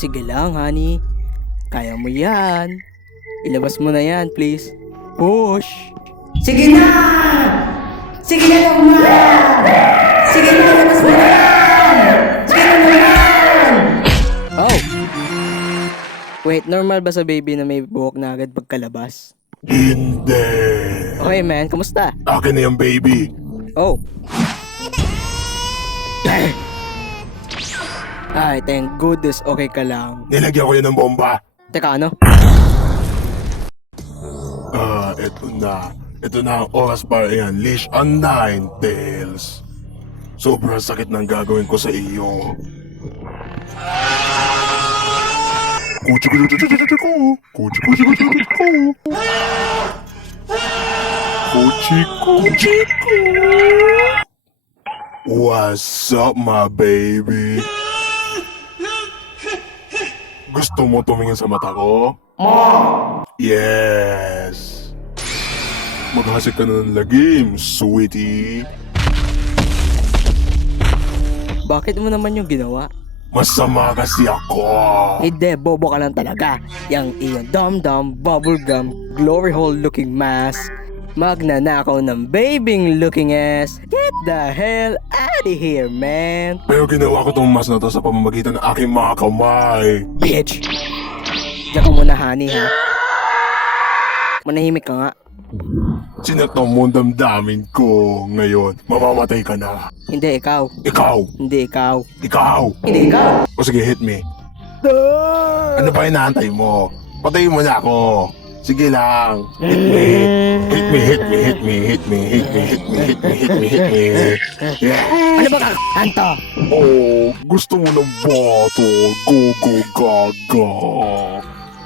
Sige lang, honey. Kaya mo yan. Ilabas mo na yan, please. Push! Sige na! Sige na, Lokman! Sige na, labas mo na yan! Sige na naman! Oh! Wait, normal ba sa baby na may buhok na agad pagkalabas? Hindi. Okay, man. Kamusta? Akin na yung baby. Oh. Ay, thank goodness. Okay ka lang. Nilagyan ko yun ng bomba. Teka, ano? Eto na. Ito na ang oras para i-unleash ang Ninetales. Sobrang sakit ng gagawin ko sa iyo. What's up, my baby? Gusto mo tumingin sa mata ko? Yes. Maghasik ka na ng lagim, sweetie. Bakit mo naman yung ginawa? Masama kasi ako. Hindi, bobo ka lang talaga. Yang iyong dum-dum, bubblegum, glory hole looking mask. Magnanakaw ng babing looking ass. Get the hell out of here, man. Pero ginawa ko tong mas na to sa pamamagitan ng aking mga kamay. Bitch. Diyan ka muna, honey, ha? Manahimik ka nga. Sinatong mo ang damdamin ko. Ngayon, mamamatay ka na. Hindi, ikaw. Ikaw! Hindi, ikaw. Ikaw! Hindi, ikaw. O sige, hit me. Ano pa inaantay mo? Patayin mo na ako. Sige lang. Hit me. Hit me, hit me, hit me, hit me, hit me, hit me, hit me, hit me, hit me. Yeah. Ano ba kakanto? Oh, gusto mo ng boto. Go, go, gaga.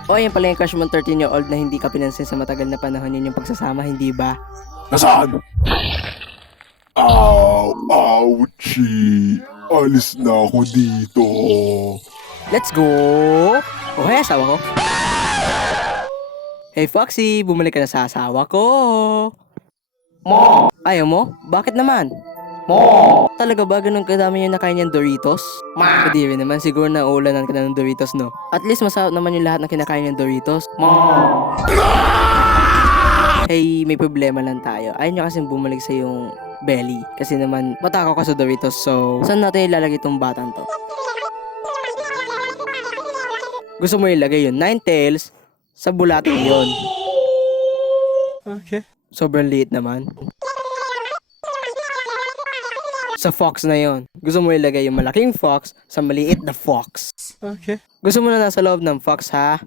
O, yan pala yung crush mo 13-year-old na hindi ka pinansin sa matagal na panahon yun yung pagsasama, hindi ba? Nasaan? Ow, ouchie. Alis na ako dito. Let's go! O, hey, asawa ko. Hey, Foxy, bumalik ka na sa asawa ko. Mo! Ayaw mo? Bakit naman? Mo! Talaga ba ganun kadami yung nakain niyang Doritos? Ma! Hindi rin naman, siguro na ulanan ka na ng Doritos, no? At least masarap naman yung lahat ng kinakain niyang Doritos. Mo! Hey, may problema lang tayo. Ayaw niya kasing bumalik sa yung belly. Kasi naman, matakaw ka sa Doritos, so saan natin ilalagay itong batang to? Gusto mo ilagay yung Ninetales sa bulating yon. Okay. Sobrang liit naman. Sa fox na yon. Gusto mo ilagay yung malaking fox sa maliit na fox. Okay. Gusto mo na nasa loob ng fox, ha?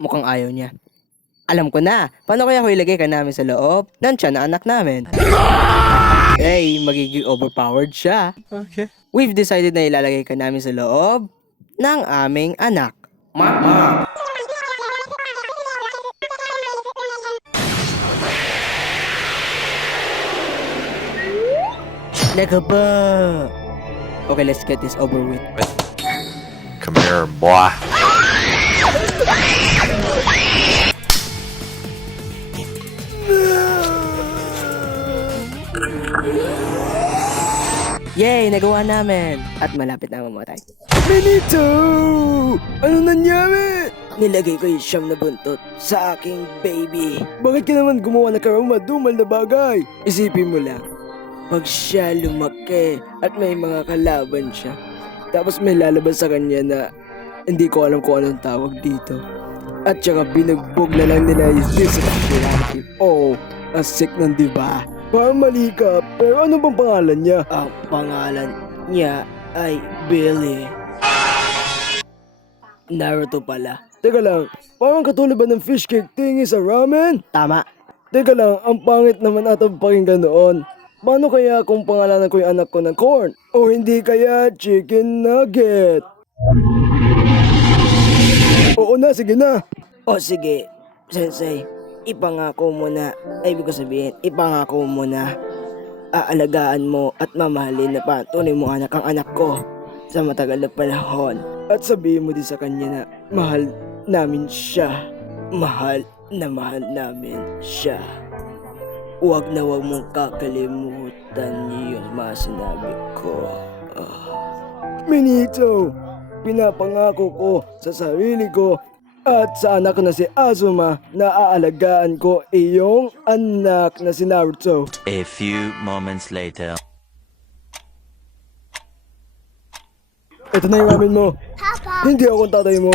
Mukhang ayaw niya. Alam ko na. Paano kaya ko ilagay ka namin sa loob ng tiyan na anak namin? Hey, magiging overpowered siya. Okay. We've decided na ilalagay ka namin sa loob ng aming anak. Ma! Lego ba? Okay, let's get this over with. Come here, boy. Yay! Nagawa namin! At malapit na mamatay. Benito! Ano nangyari? Nilagay ko yung siyam na buntot sa aking baby. Bakit ka naman gumawa na karamadumal na bagay? Isipin mo lang, pag siya lumaki at may mga kalaban siya, tapos may lalabas sa kanya na hindi ko alam kung anong tawag dito. At saka binugbog na lang nila yung disability. Oh, ang sick nun, diba? Parang mali ka, pero ano bang pangalan niya? Ang pangalan niya ay Billy. Naruto pala. Teka lang, parang katulad ba ng fish cake thingy sa ramen? Tama. Teka lang, ang pangit naman ata pakinggan noon. Paano kaya kung pangalanan ko yung anak ko ng corn? O hindi kaya chicken nugget? Oo na, sige na. O sige, Sensei. Ipangako mo na, ay ibig ko sabihin, ipangako mo na aalagaan mo at mamahalin na patunay mo anak ang anak ko sa matagal na panahon. At sabihin mo din sa kanya na mahal namin siya. Mahal namin siya. Huwag na huwag mong kakalimutan yung mga sinabi ko. Benito, pinapangako ko sa sarili ko at sa anak ko na si Azuma na aalagaan ko iyong anak na si Naruto. A few moments later. Ito na yung ramen mo. Hindi ako ang tatay mo.